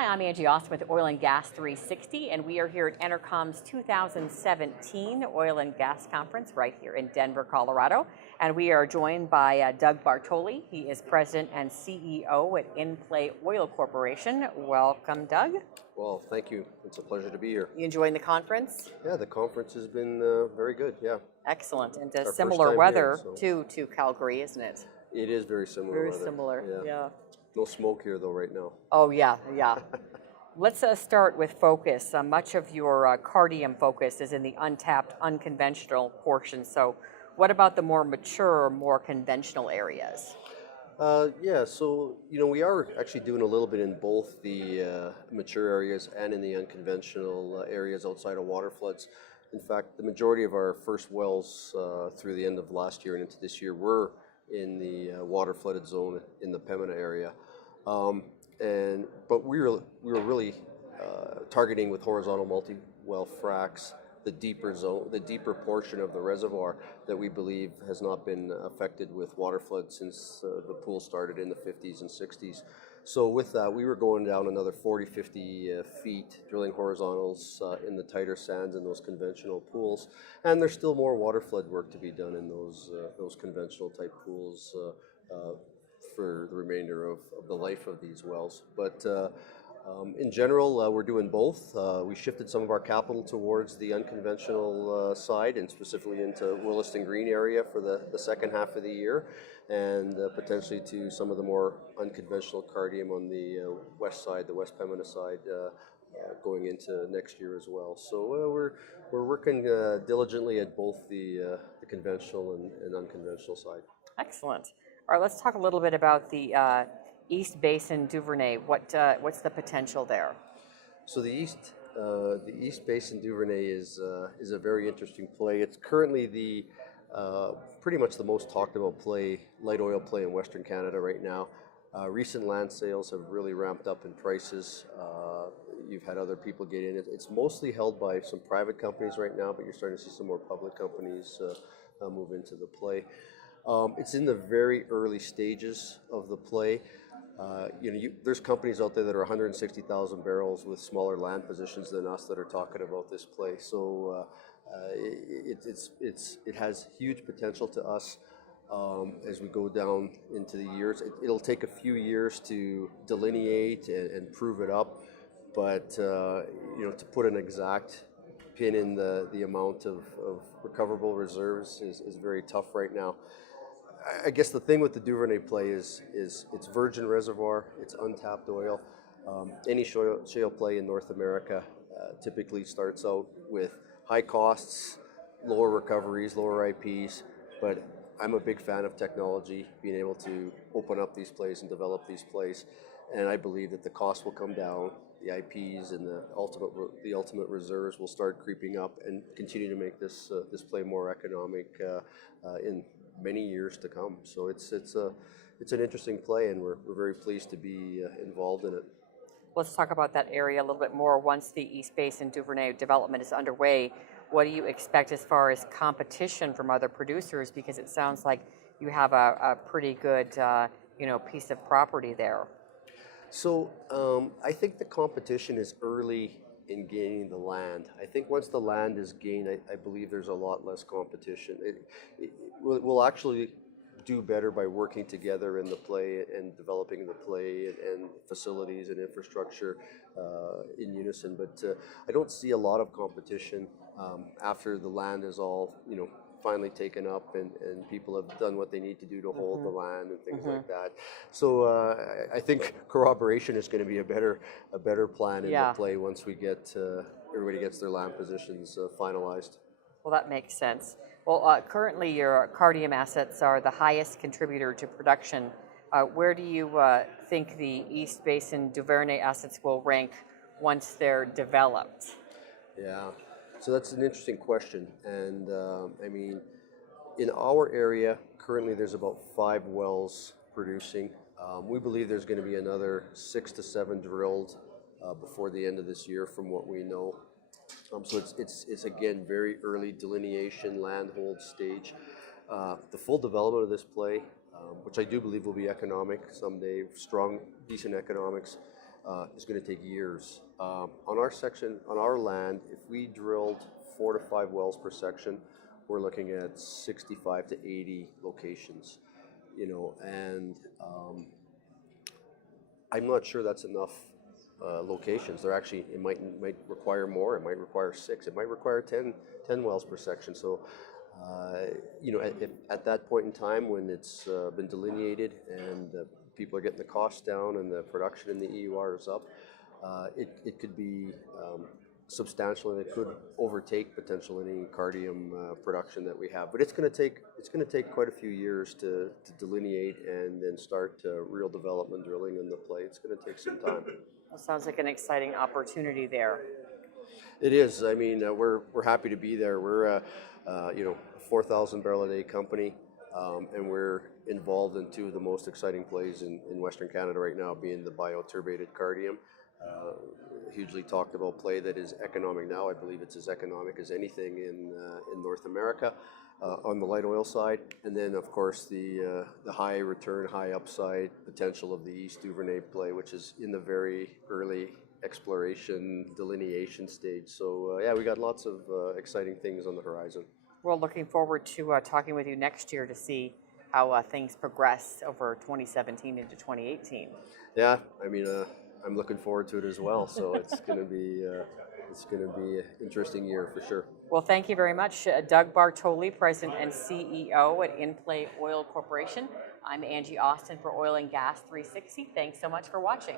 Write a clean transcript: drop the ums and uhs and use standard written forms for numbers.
Hi, I'm Angie Austin with Oil and Gas 360, and we are here at EnerCom's 2017 Oil and Gas Conference right here in Denver, Colorado. And we are joined by Doug Bartole. He is President and CEO at InPlay Oil Corporation. Welcome, Doug. Well, thank you. It's a pleasure to be here. You enjoying the conference? Yeah, the conference has been very good, yeah. Excellent, and Our similar first time weather here, to Calgary, isn't it? It is very similar Very weather. similar, yeah. No smoke here though right now. Oh, yeah. Let's start with focus. Much of your Cardium focus is in the untapped, unconventional portion. So what about the more mature, more conventional areas? Yeah, so we are actually doing a little bit in both the mature areas and in the unconventional areas outside of water floods. In fact, the majority of our first wells through the end of last year and into this year were in the water flooded zone in the Pembina area. But we were really targeting with horizontal multi-well fracs the deeper zone, the deeper portion of the reservoir that we believe has not been affected with water flood since the pool started in the 50s and 60s. So with that, we were going down another 40, 50 feet, drilling horizontals in the tighter sands in those conventional pools. And there's still more water flood work to be done in those conventional type pools for the remainder of the life of these wells. But in general, we're doing both. We shifted some of our capital towards the unconventional side and specifically into Williston Green area for the second half of the year, and potentially to some of the more unconventional Cardium on the west side, the West Pembina side, going into next year as well. So we're working diligently at both the conventional and unconventional side. Excellent. All right, let's talk a little bit about the East Basin Duvernay. What's the potential there? So the East Basin Duvernay is a very interesting play. It's currently the pretty much the most talked about play, light oil play in Western Canada right now. Recent land sales have really ramped up in prices. You've had other people get in. It's mostly held by some private companies right now, but you're starting to see some more public companies move into the play. It's in the very early stages of the play. There's companies out there that are 160,000 barrels with smaller land positions than us that are talking about this play. So it has huge potential to us as we go down into the years. It'll take a few years to delineate and prove it up, but to put an exact pin in the amount of recoverable reserves is very tough right now. I guess the thing with the Duvernay play is it's virgin reservoir, it's untapped oil. Any shale play in North America typically starts out with high costs, lower recoveries, lower IPs, but I'm a big fan of technology, being able to open up these plays and develop these plays, and I believe that the cost will come down, the IPs and the ultimate reserves will start creeping up and continue to make this play more economic in many years to come. So it's an interesting play, and we're very pleased to be involved in it. Let's talk about that area a little bit more. Once the East Basin Duvernay development is underway, what do you expect as far as competition from other producers? Because it sounds like you have a pretty good piece of property there. So I think the competition is early in gaining the land. I think once the land is gained, I believe there's a lot less competition. We'll actually do better by working together in the play and developing the play and facilities and infrastructure in unison. But I don't see a lot of competition after the land is all finally taken up and people have done what they need to do to hold the land and things like that. So I think corroboration is going to be a better plan in the play once we get everybody gets their land positions finalized. Well, that makes sense. Well, currently your Cardium assets are the highest contributor to production. Where do you think the East Basin Duvernay assets will rank once they're developed? Yeah. So that's an interesting question, and in our area, currently there's about 5 wells producing. We believe there's going to be another 6 to 7 drilled before the end of this year from what we know. So it's again very early delineation, land hold stage. The full development of this play, which I do believe will be economic someday, strong, decent economics, is going to take years. On our section, on our land, if we drilled 4 to 5 wells per section, we're looking at 65 to 80 locations, and I'm not sure that's enough locations. They're actually, it might require more. It might require 6. It might require 10 wells per section. So, at that point in time when it's been delineated and people are getting the costs down and the production in the EUR is up, it could be substantial, and it could overtake potential any Cardium production that we have. But it's going to take quite a few years to delineate and then start real development drilling in the play. It's going to take some time. That sounds like an exciting opportunity there. It is. I mean, we're happy to be there. We're a 4,000 barrel a day company, and we're involved in 2 of the most exciting plays in Western Canada right now, being the bioturbated Cardium. Hugely talked about play that is economic now. I believe it's as economic as anything in North America on the light oil side. And then, of course, the high return, high upside potential of the East Duvernay play, which is in the very early exploration delineation stage. So, we got lots of exciting things on the horizon. We're looking forward to talking with you next year to see how things progress over 2017 into 2018. Yeah, I mean, I'm looking forward to it as well. So it's going to be an interesting year for sure. Well, thank you very much, Doug Bartole, President and CEO at InPlay Oil Corporation. I'm Angie Austin for Oil and Gas 360. Thanks so much for watching.